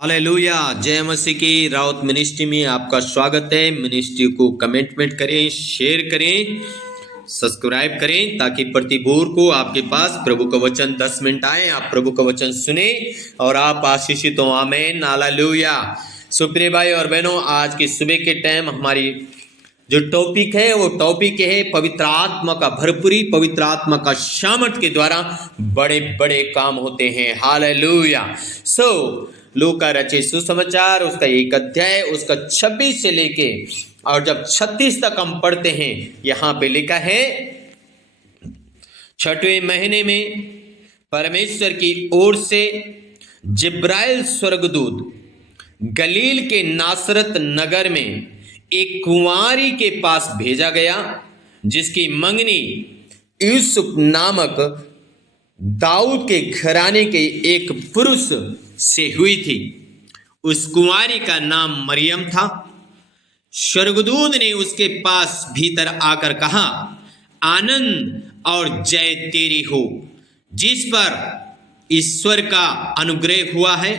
Hallelujah. जय मसीह की। Raut ministry में आपका स्वागत है। मिनिस्ट्री को कमेंटमेंट करें, शेयर करें, सब्सक्राइब करें ताकि प्रतिभोर को आपके पास प्रभु का वचन 10 मिनट आए, आप प्रभु का वचन सुने और आप आशीषित हो। आमीन। हालेलुया। सुप्रिय भाई और बहनों, आज की सुबह के टाइम हमारी जो टॉपिक है वो टॉपिक है पवित्र आत्मा का भरपूरी, पवित्र आत्मा का सामर्थ के द्वारा बड़े बड़े काम होते हैं। हालेलुया। लूका रचित सुसमाचार उसका 1 अध्याय उसका 26 से लेके और जब 36 तक हम पढ़ते हैं, यहां पे लिखा है, 6वें महीने में परमेश्वर की ओर से जिब्राइल स्वर्गदूत गलील के नासरत नगर में एक कुंवारी के पास भेजा गया, जिसकी मंगनी यूसुफ नामक दाऊद के घराने के एक पुरुष से हुई थी। उस कुंवारी का नाम मरियम था। स्वर्गदूत ने उसके पास भीतर आकर कहा, आनंद और जय तेरी हो, जिस पर ईश्वर का अनुग्रह हुआ है,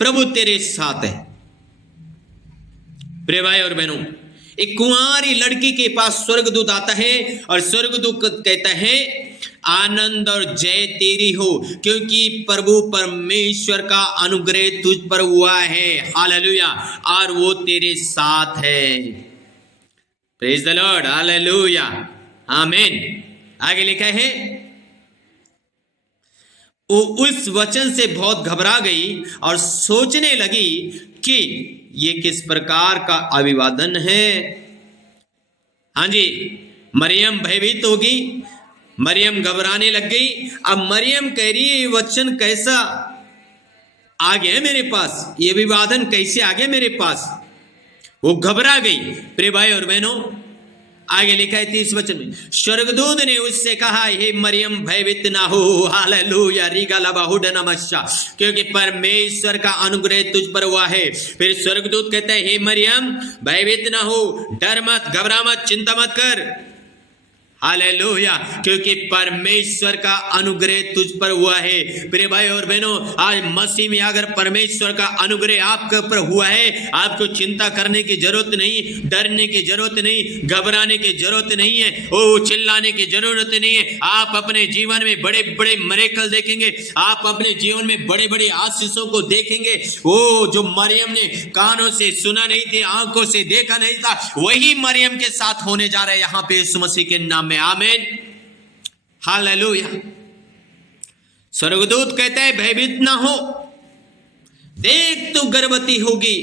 प्रभु तेरे साथ है। प्रिय भाई और बहनों, एक कुंवारी लड़की के पास स्वर्गदूत आता है और स्वर्गदूत कहता है, आनंद और जय तेरी हो, क्योंकि प्रभु परमेश्वर का अनुग्रह तुझ पर हुआ है। हालेलुया। और वो तेरे साथ है। Praise the Lord. हालेलुया। आमीन। आगे लिखा है, वो उस वचन से बहुत घबरा गई और सोचने लगी कि ये किस प्रकार का अभिवादन है। हाँ जी, मरियम भयभीत होगी, मरियम घबराने लग गई। अब मरियम कह रही है, ये वचन कैसा आ गया मेरे पास, ये अभिवादन कैसे आ गया मेरे पास। वो घबरा गई। प्रिय भाई और बहनों, आगे लिखा है 30 वचन में, स्वर्गदूत ने उससे कहा, हे मरियम भयभीत ना हो। हालेलुया। नमस्कार, क्योंकि परमेश्वर का अनुग्रह तुझ पर हुआ है। फिर स्वर्गदूत कहता है, हे मरियम भयभीत ना हो, डर मत, घबरा मत, चिंता मत कर। हालेलुया, क्योंकि परमेश्वर का अनुग्रह तुझ पर हुआ है। प्रिय भाई और बहनों, आज मसीह में अगर परमेश्वर का अनुग्रह आपके ऊपर हुआ है, आपको चिंता करने की जरूरत नहीं, डरने की जरूरत नहीं, घबराने की जरूरत नहीं है, ओ चिल्लाने की जरूरत नहीं है। आप अपने जीवन में बड़े बड़े मिरेकल देखेंगे, आप अपने जीवन में बड़े बड़े आशीषों को देखेंगे। वो जो मरियम ने कानों से सुना नहीं थी, आंखों से देखा नहीं था, वही मरियम के साथ होने जा रहा है यहाँ पे यीशु मसीह के नाम में। आमीन। हालेलुया। स्वर्गदूत कहता है, भयभीत ना हो, देख तू गर्भवती होगी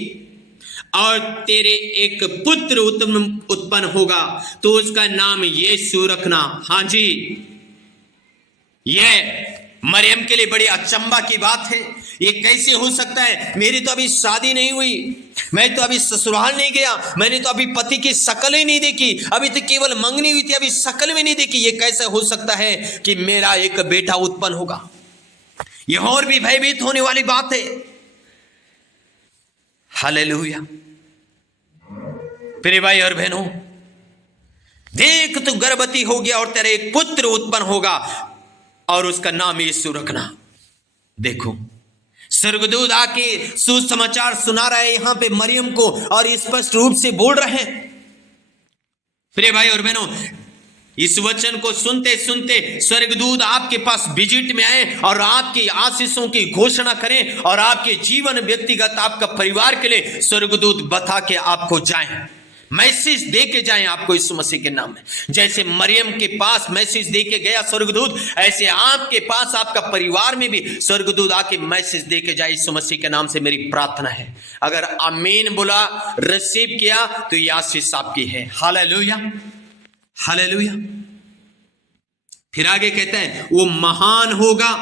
और तेरे एक पुत्र उत्पन्न होगा, तो उसका नाम यीशु रखना। हाँ जी, यह मरियम के लिए बड़ी अचंभा की बात है। ये कैसे हो सकता है? मेरी तो अभी शादी नहीं हुई, मैं तो अभी ससुराल नहीं गया, मैंने तो अभी पति की शक्ल ही नहीं देखी, अभी तो केवल मंगनी हुई थी, अभी शक्ल भी नहीं देखी। ये कैसे हो सकता है कि मेरा एक बेटा उत्पन्न होगा? यह और भी भयभीत होने वाली बात है। हालेलुया। प्रिय भाई और बहनों, देख तू गर्भवती होगी और तेरा एक पुत्र उत्पन्न होगा और उसका नाम यीशु रखना। देखो, स्वर्गदूत आके सुसमाचार सुना रहा है यहां पे मरियम को और स्पष्ट रूप से बोल रहे हैं। प्रिय भाई और बहनों, इस वचन को सुनते सुनते स्वर्गदूत आपके पास विजिट में आए और आपकी आशीषों की घोषणा करें और आपके जीवन व्यक्तिगत आपका परिवार के लिए स्वर्गदूत बता के आपको जाएं, मैसेज दे के जाएं आपको यीशु मसीह के नाम में। जैसे मरियम के पास मैसेज दे के गया स्वर्गदूत, ऐसे आपके पास आपका परिवार में भी स्वर्गदूत आके मैसेज दे के जाए। यीशु मसीह के नाम से मेरी प्रार्थना है, अगर आमीन बोला, रिसीव किया, तो ये आशीष आपकी है। हालेलुया। हालेलुया। फिर आगे कहते हैं, वो महान होगा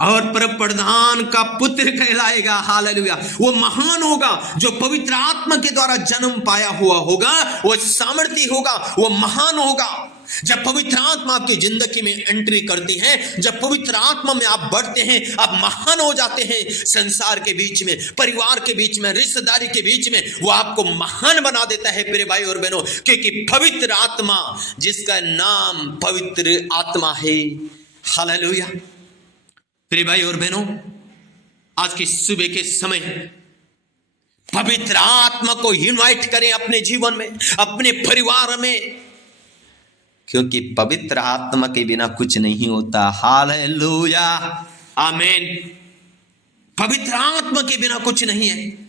और प्रधान का पुत्र कहलाएगा। हालेलुया। वो महान होगा, जो पवित्र आत्मा के द्वारा जन्म पाया हुआ होगा, वो सामर्थी होगा, वो महान होगा। जब पवित्र आत्मा आपकी जिंदगी में एंट्री करती है, जब पवित्र आत्मा में आप बढ़ते हैं, आप महान हो जाते हैं। संसार के बीच में, परिवार के बीच में, रिश्तेदारी के बीच में वो आपको महान बना देता है। मेरे भाई और बहनों, क्योंकि पवित्र आत्मा, जिसका नाम पवित्र आत्मा है। हालेलुया। प्रिय भाई और बहनों, आज की सुबह के समय पवित्र आत्मा को इनवाइट करें अपने जीवन में, अपने परिवार में, क्योंकि पवित्र आत्मा के बिना कुछ नहीं होता। हालेलुया, आमीन। पवित्र आत्मा के बिना कुछ नहीं है।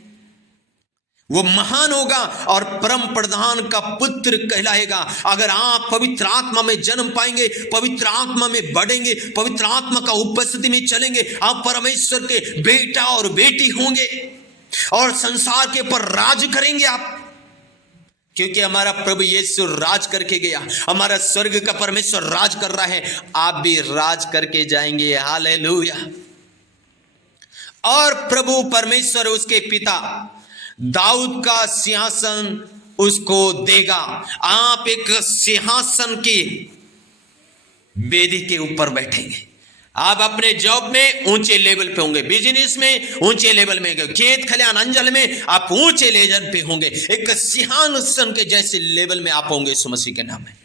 वो महान होगा और परम प्रधान का पुत्र कहलाएगा। अगर आप पवित्र आत्मा में जन्म पाएंगे, पवित्र आत्मा में बढ़ेंगे, पवित्र आत्मा का उपस्थिति में चलेंगे, आप परमेश्वर के बेटा और बेटी होंगे और संसार के ऊपर राज करेंगे आप, क्योंकि हमारा प्रभु यीशु राज करके गया। हमारा स्वर्ग का परमेश्वर राज कर रहा है, आप भी राज करके जाएंगे। हालेलुया। और प्रभु परमेश्वर उसके पिता दाऊद का सिंहासन उसको देगा। आप एक सिंहासन की वेदी के ऊपर बैठेंगे। आप अपने जॉब में ऊंचे लेवल पे होंगे, बिजनेस में ऊंचे लेवल में होंगे, खेत खलिहान अंजल में आप ऊंचे लेवल पे होंगे। एक सिंहासन के जैसे लेवल में आप होंगे यीशु मसीह के नाम में।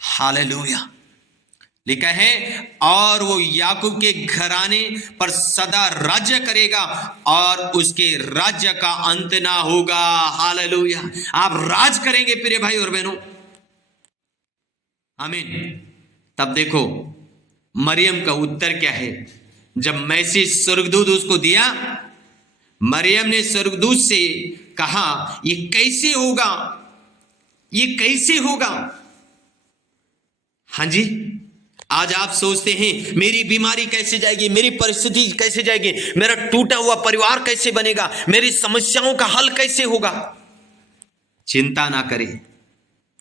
हालेलुया। लिखा है, और वो याकूब के घराने पर सदा राज्य करेगा और उसके राज्य का अंत ना होगा। हालेलुया। आप राज करेंगे प्रिय भाई और बहनों, आमीन। तब देखो मरियम का उत्तर क्या है। जब मैसेज स्वर्गदूत उसको दिया, मरियम ने स्वर्गदूत से कहा, ये कैसे होगा, ये कैसे होगा। हाँ जी, आज आप सोचते हैं मेरी बीमारी कैसे जाएगी, मेरी परिस्थिति कैसे जाएगी, मेरा टूटा हुआ परिवार कैसे बनेगा, मेरी समस्याओं का हल कैसे होगा। चिंता ना करें।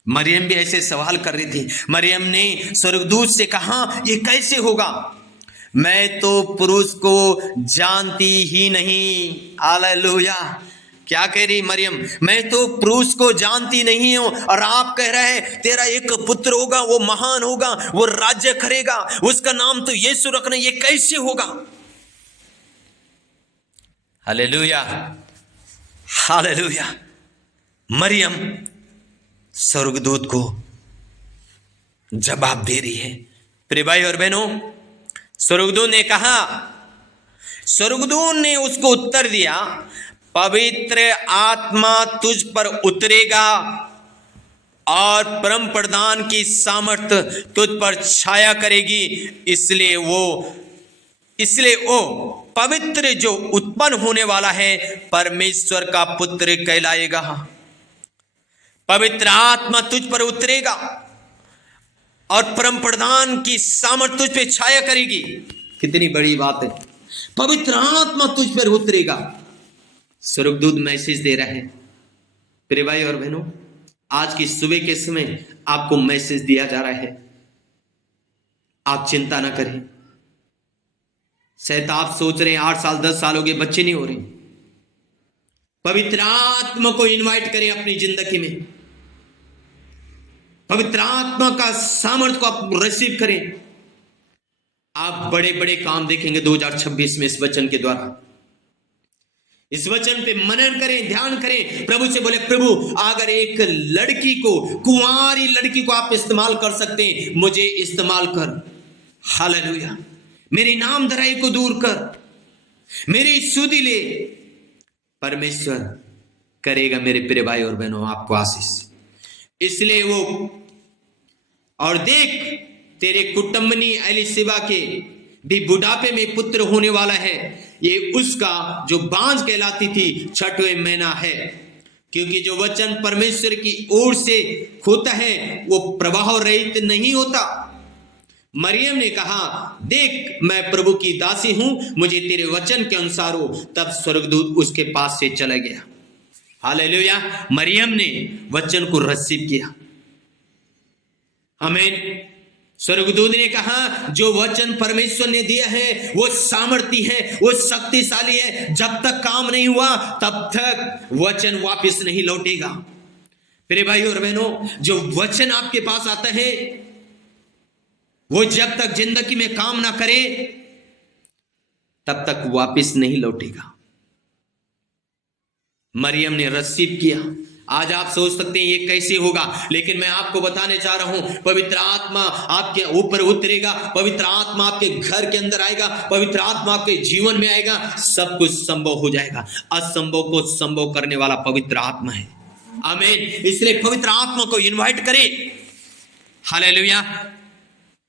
मरियम भी ऐसे सवाल कर रही थी। मरियम ने स्वर्गदूत से कहा, ये कैसे होगा, मैं तो पुरुष को जानती ही नहीं। हालेलुया। क्या कह रही मरियम, मैं तो पुरुष को जानती नहीं हूं, और आप कह रहे हैं तेरा एक पुत्र होगा, वो महान होगा, वो राज्य करेगा, उसका नाम तो यीशु रखना, ये कैसे होगा। Hallelujah, hallelujah. मरियम स्वर्गदूत को जवाब दे रही है। प्रिय भाई और बहनों, स्वर्गदूत ने कहा, स्वर्गदूत ने उसको उत्तर दिया, पवित्र आत्मा तुझ पर उतरेगा और परम प्रधान की सामर्थ्य तुझ पर छाया करेगी, इसलिए वो पवित्र जो उत्पन्न होने वाला है परमेश्वर का पुत्र कहलाएगा। पवित्र आत्मा तुझ पर उतरेगा और परम प्रधान की सामर्थ्य तुझ पे छाया करेगी। कितनी बड़ी बात है, पवित्र आत्मा तुझ पर उतरेगा। स्वर्गदूत मैसेज दे रहा है। प्रिय भाई और बहनों, आज की सुबह के समय आपको मैसेज दिया जा रहा है। आप चिंता ना करें। शायद आप सोच रहे हैं 8 साल 10 साल हो गए, बच्चे नहीं हो रहे। पवित्र आत्मा को इनवाइट करें अपनी जिंदगी में। पवित्र आत्मा का सामर्थ्य को आप रिसीव करें। आप बड़े बड़े काम देखेंगे 2026 में इस वचन के द्वारा। इस वचन पे मनन करें, ध्यान करें। प्रभु से बोले, प्रभु अगर एक लड़की को, कुंवारी लड़की को आप इस्तेमाल कर सकते हैं, मुझे इस्तेमाल कर। हालेलुया। मेरी नाम धराई को दूर कर, मेरी सुधि ले। परमेश्वर करेगा मेरे प्रिय भाई और बहनों आपको आशीष। इसलिए वो, और देख तेरे कुटुंबनी एलिशिबा के भी बुढ़ापे में पुत्र होने वाला है। ये उसका जो बांझ कहलाती थी 6वें महीना है, क्योंकि जो वचन परमेश्वर की ओर से होता है वो प्रवाह रहित नहीं होता। मरियम ने कहा, देख मैं प्रभु की दासी हूं, मुझे तेरे वचन के अनुसार हो। तब स्वर्गदूत उसके पास से चला गया। हालेलुया। मरियम ने वचन को रिसीव किया। आमीन। स्वर्गदूत ने कहा, जो वचन परमेश्वर ने दिया है वो सामर्थी है, वो शक्तिशाली है। जब तक काम नहीं हुआ तब तक वचन वापस नहीं लौटेगा। मेरे भाई और बहनों, जो वचन आपके पास आता है वो जब तक जिंदगी में काम ना करे तब तक वापस नहीं लौटेगा। मरियम ने रिसीव किया, आज आप सोच सकते हैं ये कैसे होगा, लेकिन मैं आपको बताने चाह रहा हूं, पवित्र आत्मा आपके ऊपर उतरेगा, पवित्र आत्मा आपके घर के अंदर आएगा, पवित्र आत्मा आपके जीवन में आएगा, सब कुछ संभव हो जाएगा। असंभव को संभव करने वाला पवित्र आत्मा है। आमीन। इसलिए पवित्र आत्मा को इनवाइट करें। हालेलुया।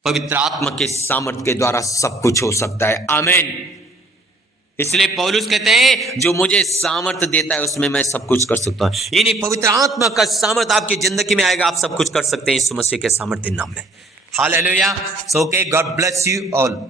पवित्र आत्मा के सामर्थ्य के द्वारा सब कुछ हो सकता है। आमीन। इसलिए पौलुस कहते हैं जो मुझे सामर्थ्य देता है उसमें मैं सब कुछ कर सकता हूं। यानी पवित्र आत्मा का सामर्थ्य आपकी जिंदगी में आएगा, आप सब कुछ कर सकते हैं यीशु मसीह के सामर्थ्य नाम में। Hallelujah. So okay, God bless you all.